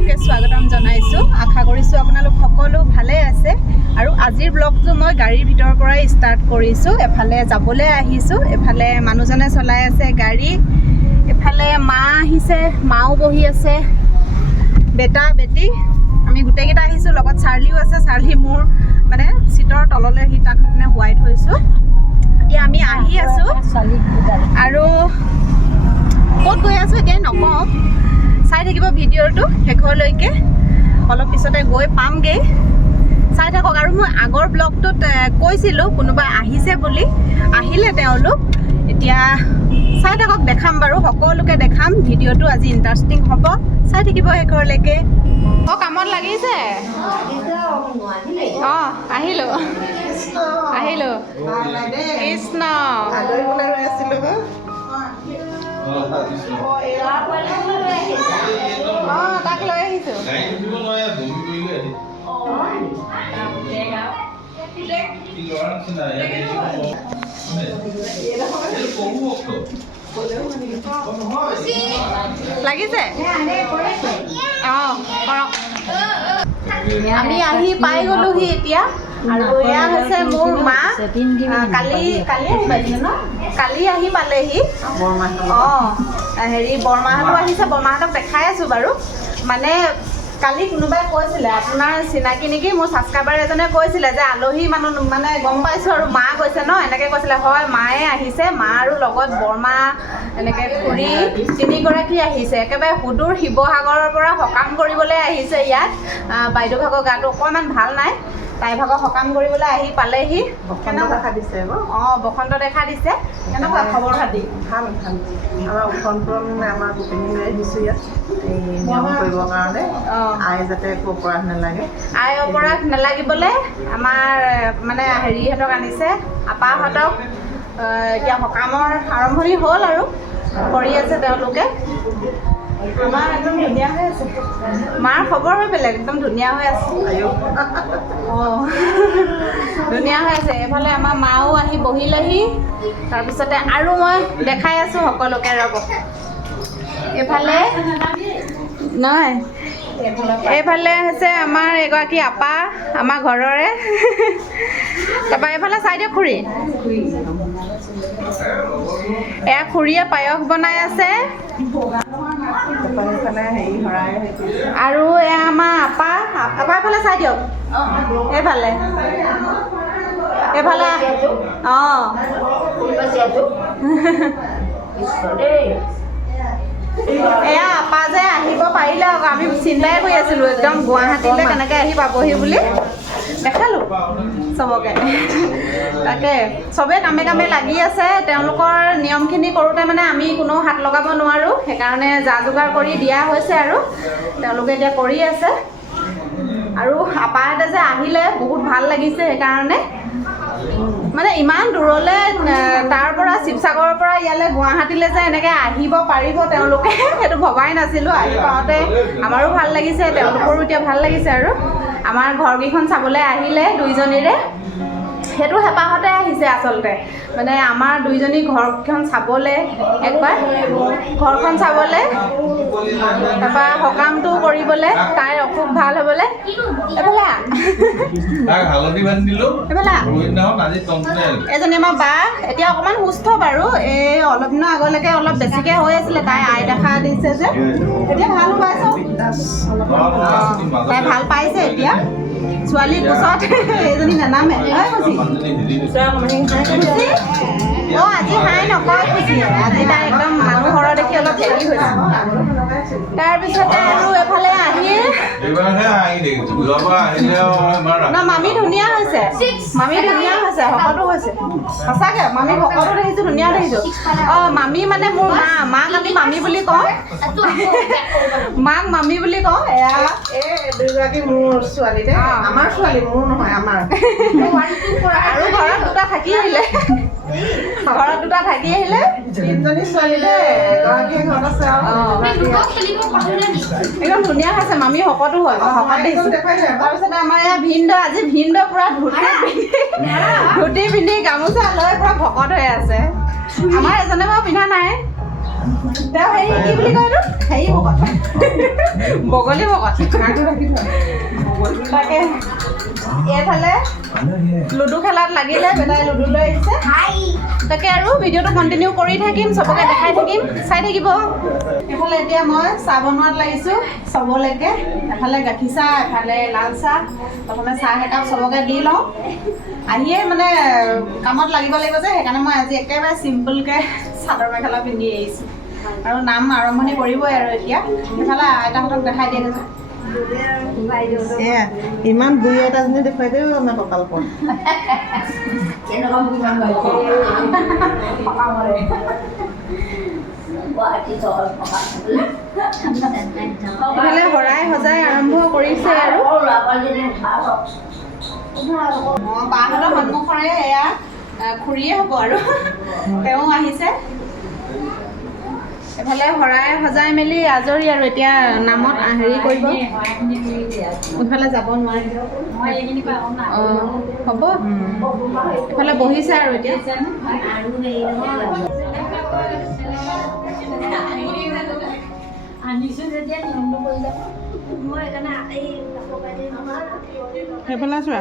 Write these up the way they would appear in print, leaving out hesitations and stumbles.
সকলোকে স্বাগতম জনাইছোঁ। আশা কৰিছোঁ আপোনালোক সকলো ভালে আছে। আৰু আজিৰ ব্লগটো মই গাড়ীৰ ভিতৰৰ পৰাই ষ্টাৰ্ট কৰিছোঁ। এফালে যাবলৈ আহিছোঁ, এফালে মানুহজনে চলাই আছে গাড়ী, এফালে মা আহিছে, মাও বহি আছে, বেটা বেটি আমি গোটেইকেইটা আহিছোঁ। লগত চাৰ্লিও আছে, চাৰ্লি মোৰ মানে চিটৰ তললৈ আহি তাক মানে শুৱাই থৈছোঁ। এতিয়া আমি আহি আছোঁ আৰু ক'ত গৈ আছোঁ এতিয়া নকওঁ, চাই থাকিব ভিডিঅ'টো শেষলৈকে, অলপ পিছতে গৈ পামগৈ, চাই থাকক। আৰু মই আগৰ ব্লগটোত কৈছিলোঁ কোনোবা আহিছে বুলি, আহিলে তেওঁলোক। এতিয়া চাই থাকক, দেখাম বাৰু, সকলোকে দেখাম। ভিডিঅ'টো আজি ইণ্টাৰেষ্টিং হ'ব, চাই থাকিব শেষলৈকে। অঁ কামত লাগিছে? অঁ আহিলোঁ আহিলোঁ। কৃষ্ণ তাক লৈ আহিছোঁ। লাগিছে? অঁ কৰক। আমি আহি পাই গ'লোহি এতিয়া। আৰু এয়া হৈছে মোৰ মা। কালি আহি পাইছিলে ন? কালি আহি পালেহি। অঁ হেৰি বৰমাহঁতো আহিছে, বৰমাহঁতক দেখাই আছোঁ বাৰু। মানে কালি কোনোবাই কৈছিলে আপোনাৰ চিনাকি নেকি, মোৰ ছাবস্ক্ৰাইবাৰ এজনে কৈছিলে যে আলহী মানুহ মানে গম পাইছোঁ আৰু মা কৈছে ন, এনেকৈ কৈছিলে। হয়, মায়ে আহিছে, মা আৰু লগত বৰমা এনেকৈ খুৰী তিনিগৰাকী আহিছে। একেবাৰে সুদূৰ শিৱসাগৰৰ পৰা সকাম কৰিবলৈ আহিছে ইয়াত। বাইদেউ ভাগৰ গাটো অকণমান ভাল নাই, তাই ভাগৰ সকাম কৰিবলৈ আহি পালেহি। বসন্ত দেখা দিছে আকৌ। অঁ বসন্ত দেখা দিছে। কেনেকুৱা খবৰ খাতি? ভাল ভাল। আমাৰ উঠনপুৰত মানে আমাৰ গোপিনী লৈ আহিছোঁ ইয়াত এই নিয়ম কৰিবৰ কাৰণে। আই যাতে একো অপৰাধ নালাগে, আই অপৰাধ নালাগিবলৈ আমাৰ মানে হেৰিহঁতক আনিছে, আপাহঁতক। এতিয়া সকামৰ আৰম্ভণি হ'ল আৰু কৰি আছে তেওঁলোকে। আমাৰ একদম ধুনীয়া হৈ আছে। মাৰ খবৰ হৈ বেলেগ, একদম ধুনীয়া হৈ আছে। অঁ ধুনীয়া হৈ আছে। এইফালে আমাৰ মাও আহি বহিলেহি। তাৰপিছতে আৰু মই দেখাই আছোঁ সকলোকে, ৰ'ব। এইফালে নহয়, এইফালে হৈছে আমাৰ এগৰাকী আপা, আমাৰ ঘৰৰে। তাৰপৰা এইফালে চাই দিয়ক খুৰী, এয়া খুৰীয়ে পায়স বনাই আছে। আৰু এয়া আমাৰ আপা, আপা এইফালে চাই দিয়ক, এইফালে এইফালে অঁ এয়া আপা যে আহিব পাৰিলে আকৌ, আমি চিন্তাই কৰি আছিলোঁ একদম গুৱাহাটীলৈ কেনেকৈ আহি পাবহি বুলি। দেখালোঁ চবকে। তাকে চবেই কামে কামে লাগি আছে। তেওঁলোকৰ নিয়মখিনি কৰোঁতে মানে আমি কোনো হাত লগাব নোৱাৰোঁ, সেইকাৰণে যা যোগাৰ কৰি দিয়া হৈছে আৰু তেওঁলোকে এতিয়া কৰি আছে। আৰু আপাহঁতে যে আহিলে বহুত ভাল লাগিছে, সেইকাৰণে মানে ইমান দূৰলৈ, তাৰ পৰা শিৱসাগৰৰ পৰা ইয়ালৈ গুৱাহাটীলৈ যে এনেকৈ আহিব পাৰিব তেওঁলোকে, সেইটো ভবাই নাছিলোঁ। আহি পাওঁতে আমাৰো ভাল লাগিছে, তেওঁলোকৰো এতিয়া ভাল লাগিছে। আৰু আমাৰ ঘৰকেইখন চাবলৈ আহিলে দুইজনীৰে, সেইটো হেঁপাহতে আহিছে আচলতে। মানে আমাৰ দুইজনী ঘৰখন চাবলৈ, একবাৰ ঘৰখন চাবলৈ, তাৰপৰা সকামটো কৰিবলৈ, তাইৰ অসুখ ভাল হ'বলৈ। এইফালে এজনী আমাৰ বা এতিয়া অকণমান সুস্থ বাৰু। এই অলপ দিনৰ আগলৈকে অলপ বেছিকৈ হৈ আছিলে, তাই আই দেখা দিছে যে, এতিয়া ভাল পাইছে, তাই ভাল পাইছে এতিয়া। ছোৱালী কোচত এইজনী নানামে। অঁ আজি হাই নকয় খুচি, আজি তাই একদম মানুহৰ দেখি অলপ হেৰি হৈছে। তাৰপিছতে আৰু এফালে আহি মামী ধুনীয়া হৈছে, মামী ধুনীয়া হৈছে, শকতো হৈছে। সঁচাকৈ মামী শকতো দেখিছোঁ, ধুনীয়া দেখিছোঁ। অঁ মামী মানে মোৰ মা, মাক আমি মামী বুলি কওঁ, মাক মামী বুলি কওঁ। এয়া এই দুগৰাকী মোৰ ছোৱালী দেই, আমাৰ ছোৱালী, মোৰ নহয়, আমাৰ। আৰু ঘৰত দুটা থাকি আহিলে, ঘৰত দুটা থাকি আহিলে, তিনিজনী ছোৱালী দেই, এগৰাকীয়ে ঘৰত আছে আৰু একদম ধুনীয়া হৈছে। মামী শকতো হ'ল, শকত দেখিছোঁ। তাৰপিছতে আমাৰ এয়া ভিনদেউ, আজি ভিনদেউ পুৰা ধুতি পিন্ধি গামোচা লৈ পুৰা ভকত হৈ আছে। আমাৰ এজনে বাৰু পিন্ধা নাই, তেওঁ হেৰি কি বুলি কয় এইটো হেৰি ভকত বগলী ভকত তাকে এইফালে লুডু খেলাত লাগিলে বেটাই লুডু লৈ আহিছে তাকে আৰু ভিডিঅ'টো কণ্টিনিউ কৰি থাকিম চবকে দেখাই থাকিম চাই থাকিব এইফালে এতিয়া মই চাহ বনোৱাত লাগিছোঁ চবলৈকে এফালে গাখীৰ চাহ এফালে লাল চাহ প্ৰথমে চাহ একাপ চবকে দি লওঁ আহিয়ে মানে কামত লাগিব যে সেইকাৰণে মই আজি একেবাৰে চিম্পলকৈ চাদৰ মেখেলা পিন্ধি আহিছোঁ আৰু নাম আৰম্ভণি কৰিবই আৰু এতিয়া সেইফালে আইতাহঁতক দেখাই দিয়ে গৈছে ইমান বুঢ়ী এটাজনী দেখুৱাই দিও আমাৰ কঁকাল পৰ শৰাই সজাই আৰম্ভ কৰিছে আৰু বাহঁতৰ সন্মুখৰে এয়া খুৰীয়ে হ'ব আৰু তেওঁ আহিছে এফালে শৰাই সজাই মেলি আজৰি আৰু এতিয়া নামত হেৰি কৰিব ইফালে যাব নোৱাৰিব অঁ হ'ব এফালে বহিছে আৰু এতিয়া সেইফালে চোৱা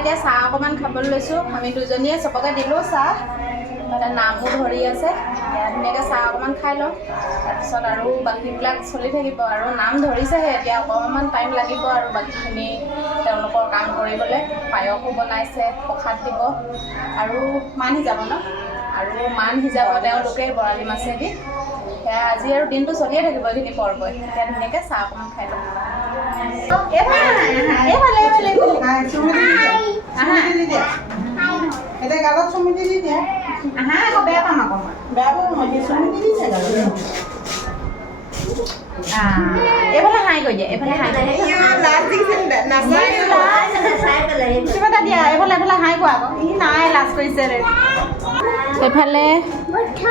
এতিয়া চাহ অকণমান খাবলৈ লৈছোঁ আমি দুজনীয়ে চবকে দিলোঁ চাহ তাতে নামো ধৰি আছে ধুনীয়াকৈ চাহ অকণমান খাই লওঁ তাৰপিছত আৰু বাকীবিলাক চলি থাকিব আৰু নাম ধৰিছেহে এতিয়া অকণমান টাইম লাগিব আৰু বাকীখিনি তেওঁলোকৰ কাম কৰিবলৈ পায়সো বনাইছে প্ৰসাদ দিব আৰু মান সিজাব ন আৰু মান সিজাব তেওঁলোকে বৰালি মাছেদি সেয়া আজি আৰু দিনটো চলিয়ে থাকিব এইখিনি পৰ্বই এতিয়া ধুনীয়াকৈ চাহ অকণমান খাই লওঁ এতিয়া গালত চুমিটি দি দিয়া আহা আকৌ বেয়া পাম আকৌ বেয়া পাম চুমিটি দি দিয়া গালত এইফালে হাই কৰি দিয়া এইফালে হাই কিবা এটা দিয়া এইফালে এইফালে হাই কোৱা আকৌ ই নাই লাজ কৰিছে ৰে এইফালে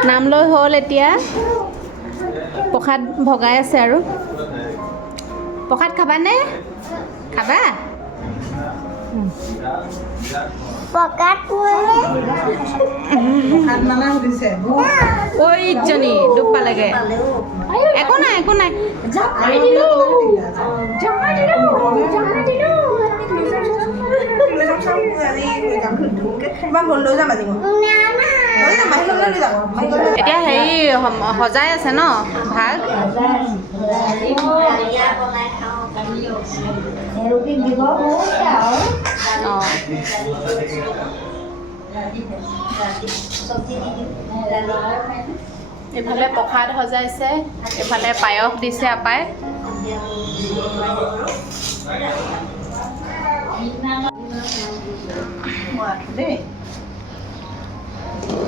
নাম লৈ হ'ল এতিয়া প্ৰসাদ ভগাই আছে আৰু প্ৰসাদ খাবানে খাবা ঐজনী দুখ পালেগে একো নাই একো নাই এতিয়া হেৰি সজাই আছে ন ভাগ এইফালে প্ৰসাদ সজাইছে এইফালে পায়স দিছে আপাই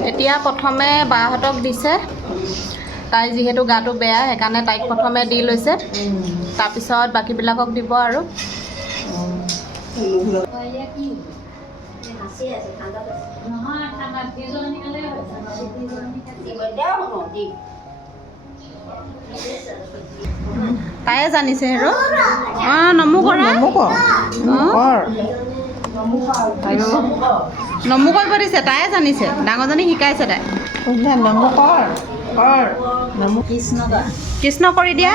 এতিয়া প্ৰথমে বাহঁতক দিছে তাই যিহেতু গাটো বেয়া সেইকাৰণে তাইক প্ৰথমে দি লৈছে তাৰপিছত বাকীবিলাকক দিব আৰু তাই তায়ে জানিছে হেৰ নমু কৰা নমু কৰিব দিছে তায়ে জানিছে ডাঙৰজনী শিকাইছে তাই কৃষ্ণ কৰি দিয়া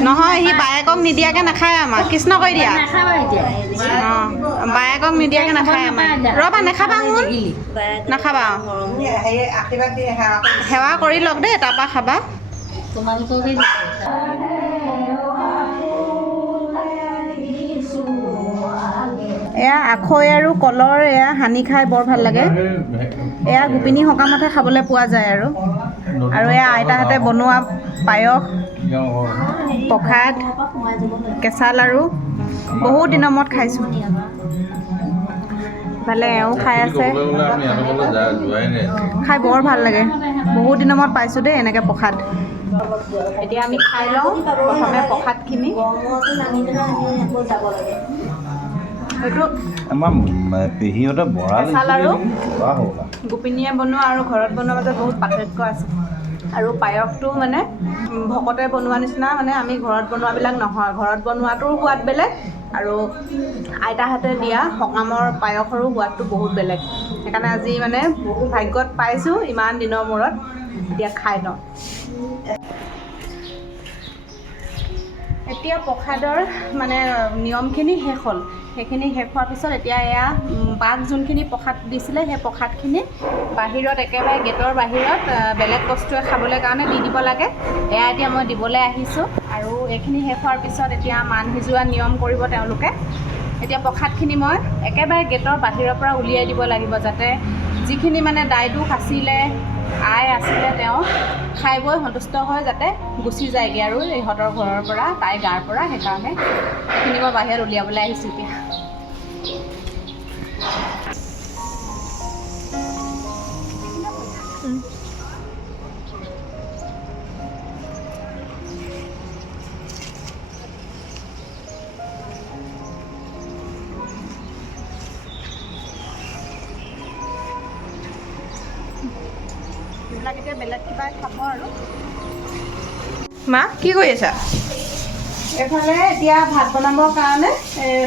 নহয় সি বায়েকক নিদিয়াকৈ নাখায় আমাক কৃষ্ণ কৰি দিয়া অঁ বায়েকক নিদিয়াকৈ নাখায় আমাক ৰ'বা নাখাবা শুন নাখাবা সেৱা কৰি লওক দেই তাৰপৰা খাবা তোমালোককে এয়া আখৈ আৰু কলৰ এয়া সানি খাই বৰ ভাল লাগে এয়া গোপিনী সকামতহে খাবলৈ পোৱা যায় আৰু এয়া আইতাহঁতে বনোৱা পায়স প্ৰসাদ কেঁচা লাড়ু বহুত দিনৰ মূৰত খাইছোঁ ভালে এওঁ খাই আছে খাই বৰ ভাল লাগে বহুত দিনৰ মূৰত পাইছোঁ দেই এনেকৈ প্ৰসাদ এতিয়া আমি খাই লওঁ প্ৰথমে প্ৰসাদখিনি কেঁচা লাড়ু গোপিনীয়ে বনোৱা আৰু ঘৰত বনোৱাৰ মাজত বহুত পাৰ্থক্য আছে আৰু পায়সটো মানে ভকতে বনোৱা নিচিনা মানে আমি ঘৰত বনোৱাবিলাক নহয় ঘৰত বনোৱাটোৰ সোৱাদ বেলেগ আৰু আইতাহঁতে দিয়া সকামৰ পায়সৰো সোৱাদটো বহুত বেলেগ সেইকাৰণে আজি মানে ভাগ্যত পাইছোঁ ইমান দিনৰ মূৰত এতিয়া খাই লওঁ এতিয়া প্ৰসাদৰ মানে নিয়মখিনি শেষ হ'ল সেইখিনি শেষ হোৱাৰ পিছত এতিয়া এয়া বাক যোনখিনি প্ৰসাদ দিছিলে সেই প্ৰসাদখিনি বাহিৰত একেবাৰে গেটৰ বাহিৰত বেলেগ বস্তুৱে খাবলৈ কাৰণে দি দিব লাগে এয়া এতিয়া মই দিবলৈ আহিছোঁ আৰু এইখিনি শেষ হোৱাৰ পিছত এতিয়া মান সিজোৱা নিয়ম কৰিব তেওঁলোকে এতিয়া প্ৰসাদখিনি মই একেবাৰে গেটৰ বাহিৰৰ পৰা উলিয়াই দিব লাগিব যাতে যিখিনি মানে দাই দুখ আছিলে আই আছিলে তেওঁ খাই বৈ সন্তুষ্ট হৈ যাতে গুচি যায়গৈ আৰু ইহঁতৰ ঘৰৰ পৰা তাইৰ গাৰ পৰা সেইকাৰণে সেইখিনি মই বাহিৰত উলিয়াবলৈ আহিছোঁ এতিয়া এতিয়া বেলেগ কিবা খাব আৰু মা কি কৰি আছা এইফালে এতিয়া ভাত বনাবৰ কাৰণে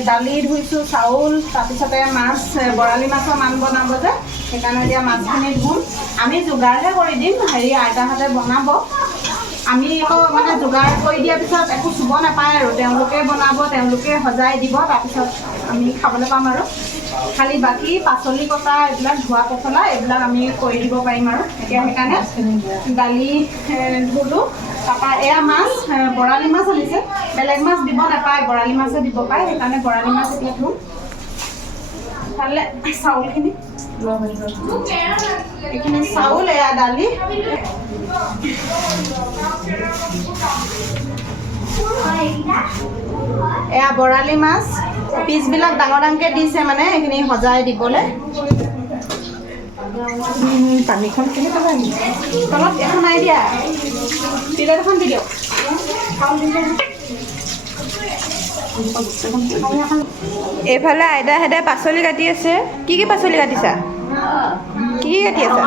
দালি ধুইছোঁ চাউল তাৰপিছতে মাছ বৰালি মাছৰ মান বনাব যে সেইকাৰণে এতিয়া মাছখিনি ধুম আমি যোগাৰহে কৰি দিম হেৰি আইতাহঁতে বনাব আমি আকৌ মানে যোগাৰ কৰি দিয়াৰ পিছত একো চুব নাপায় আৰু তেওঁলোকে বনাব তেওঁলোকে সজাই দিব তাৰপিছত আমি খাবলৈ পাম আৰু খালি বাকী পাচলি কটা এইবিলাক ধোৱা পচলা এইবিলাক আমি কৰি দিব পাৰিম আৰু এতিয়া সেইকাৰণে দালি ধুলোঁ তাৰপৰা এয়া মাছ বৰালি মাছ আনিছে বেলেগ মাছ দিব নাপায় বৰালি মাছে দিব পায় সেইকাৰণে বৰালি মাছ এতিয়া ধুম ইফালে চাউলখিনি এইখিনি চাউল এয়া দালি এয়া বৰালি মাছ পিচবিলাক ডাঙৰ ডাঙৰকৈ দিছে মানে এইখিনি সজাই দিবলৈ পানীখন কেনে পাবা তলত এখন নাই দিয়া তিলত এখন দি দিয়ক এইফালে আইতাহঁতে পাচলি কাটি আছে কি কি পাচলি কাটিছা কি কি কাটি আছা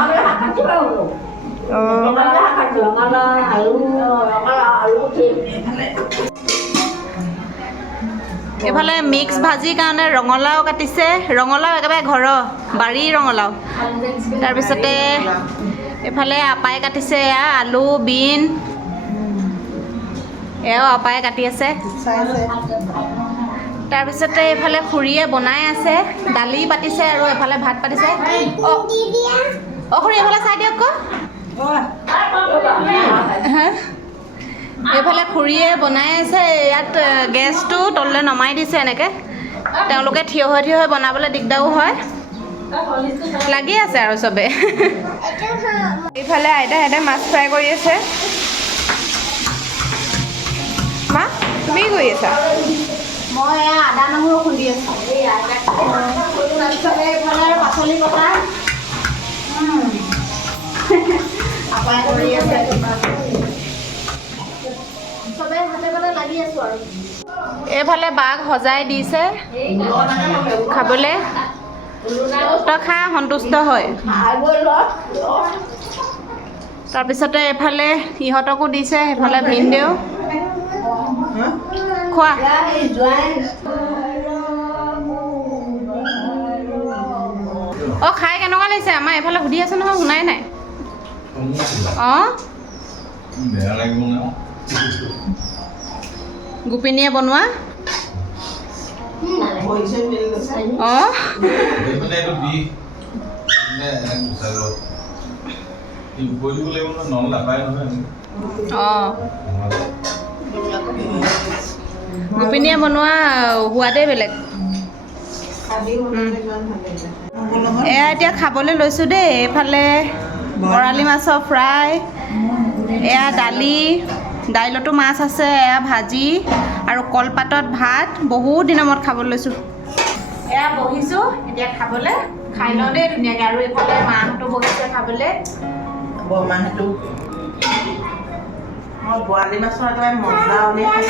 এইফালে মিক্স ভাজিৰ কাৰণে ৰঙালাও কাটিছে ৰঙালাও একেবাৰে ঘৰৰ বাৰীৰ ৰঙালাও তাৰপিছতে এইফালে আপাই কাটিছে এয়া আলু বিন এয়াও আপাই কাটি আছে তাৰপিছতে এইফালে খুৰীয়ে বনাই আছে দালি পাতিছে আৰু এফালে ভাত পাতিছে খুৰী এইফালে চাই দিয়ক এইফালে খুৰীয়ে বনাই আছে ইয়াত গেছটো তললৈ নমাই দিছে এনেকৈ তেওঁলোকে থিয় হৈ বনাবলৈ দিগদাৰো হয় লাগি আছে আৰু চবে এইফালে আইতাহঁতে মাছ ফ্ৰাই কৰি আছে মা তুমি কি কৰি আছা মই আদা নহৰু খুন্দি আছোঁ তাৰপিছতে এইফালে আৰু পাচলি কটা আপাই কৰি আছে চবে হাতে পাতে লাগি আছোঁ আৰু এইফালে বাঘ সজাই দিছে খাবলৈ তই খা সন্তুষ্ট হয় তাৰপিছতে এফালে ইহঁতকো দিছে সেইফালে ভিনদেউ খোৱা অঁ খাই কেনেকুৱা লাগিছে আমাৰ এইফালে সুধি আছে নহয় শুনাই নাই অঁ গোপিনীয়ে বনোৱা অঁ গোপিনীয়ে বনোৱা সোৱাদেই বেলেগ এয়া এতিয়া খাবলৈ লৈছোঁ দেই এইফালে বৰালি মাছৰ ফ্ৰাই এয়া দাইলতো মাছ আছে এয়া ভাজি আৰু কলপাতত ভাত বহুত দিনৰ মূৰত খাবলৈ লৈছোঁ এয়া বহিছোঁ এতিয়া খাবলৈ খাই লওঁ দেই ধুনীয়াকৈ আৰু এইফালে মাহঁতো বহিছে খাবলৈ বৰমাহঁতো মই বৰালি মাছৰ একেবাৰে মজা উলিয়াই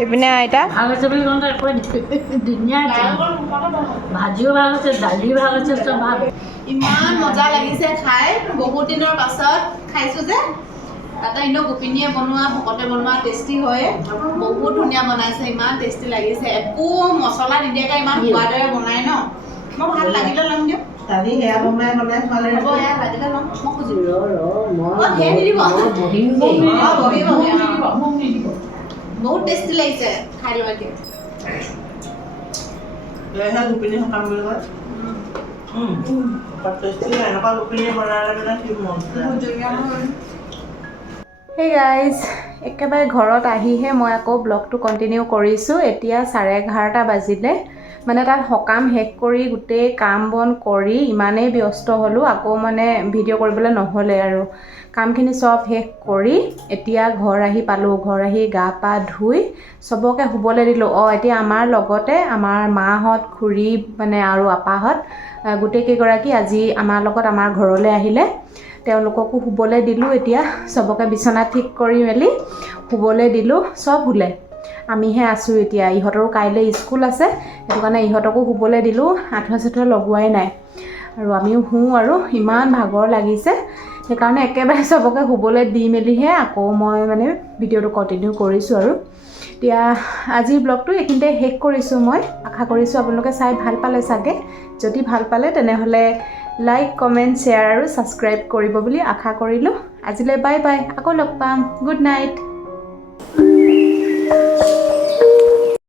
এইপিনে আইতা ভাল হৈছে বুলি কওঁতে ধুনীয়া ভাজিও ভাল হৈছে দালিও ভাল হৈছে চব ভাল ইমান মজা লাগিছে খাই বহুত দিনৰ পাছত খাইছোঁ যে তাতে এনেও গোপিনীয়ে বনোৱা ভকতে বনোৱা টেষ্টি হয় বহুত ধুনীয়া বনাইছে ইমান টেষ্টি লাগিছে একো মছলা নিদিয়াকৈ ইমান সোৱাদেৰে বনাই ন মই ভাল লাগিলে ল'ম দিয়ক দালি সেয়া বনাই খোৱালে হ'ব এয়া লাগিলে ল'ম মই খুজিম বহুত টেষ্টি লাগিছে খাই লওঁ এতিয়া গোপিনী সকাম বুলি কয় এনেকুৱা গোপিনী বনালে মানে কি মজা হেই গাইজ একেবাৰে ঘৰত আহিহে মই আকৌ ব্লগটো কণ্টিনিউ কৰিছোঁ এতিয়া 11:30 বাজিলে মানে তাত সকাম শেষ কৰি গোটেই কাম বন কৰি ইমানেই ব্যস্ত হ'লোঁ আকৌ মানে ভিডিঅ' কৰিবলৈ নহ'লে আৰু কামখিনি চব শেষ কৰি এতিয়া ঘৰ আহি পালোঁ ঘৰ আহি গা পা ধুই চবকে শুবলৈ দিলোঁ এতিয়া আমাৰ লগতে আমাৰ মাহঁত খুৰী মানে আৰু আপাহঁত গোটেইকেইগৰাকী আজি আমাৰ লগত আমাৰ ঘৰলৈ আহিলে তেওঁলোককো শুবলৈ দিলোঁ এতিয়া চবকে বিচনা ঠিক কৰি মেলি শুবলৈ দিলোঁ চব শুলে আমিহে আছোঁ এতিয়া ইহঁতৰো কাইলৈ স্কুল আছে সেইটো কাৰণে ইহঁতকো শুবলৈ দিলোঁ আঁঠুৱা চাঠুৱা লগোৱাই নাই আৰু আমিও শুওঁ আৰু ইমান ভাগৰ লাগিছে সেইকাৰণে একেবাৰে চবকে শুবলৈ দি মেলিহে আকৌ মই মানে ভিডিঅ'টো কণ্টিনিউ কৰিছোঁ আৰু এতিয়া আজিৰ ব্লগটো এইখিনিতে শেষ কৰিছোঁ মই আশা কৰিছোঁ আপোনালোকে চাই ভাল পালে চাগে যদি ভাল পালে তেনেহ'লে লাইক কমেণ্ট শ্বেয়াৰ আৰু ছাবস্ক্ৰাইব কৰিব বুলি আশা কৰিলোঁ আজিলৈ বাই বাই আকৌ লগ পাম গুড নাইট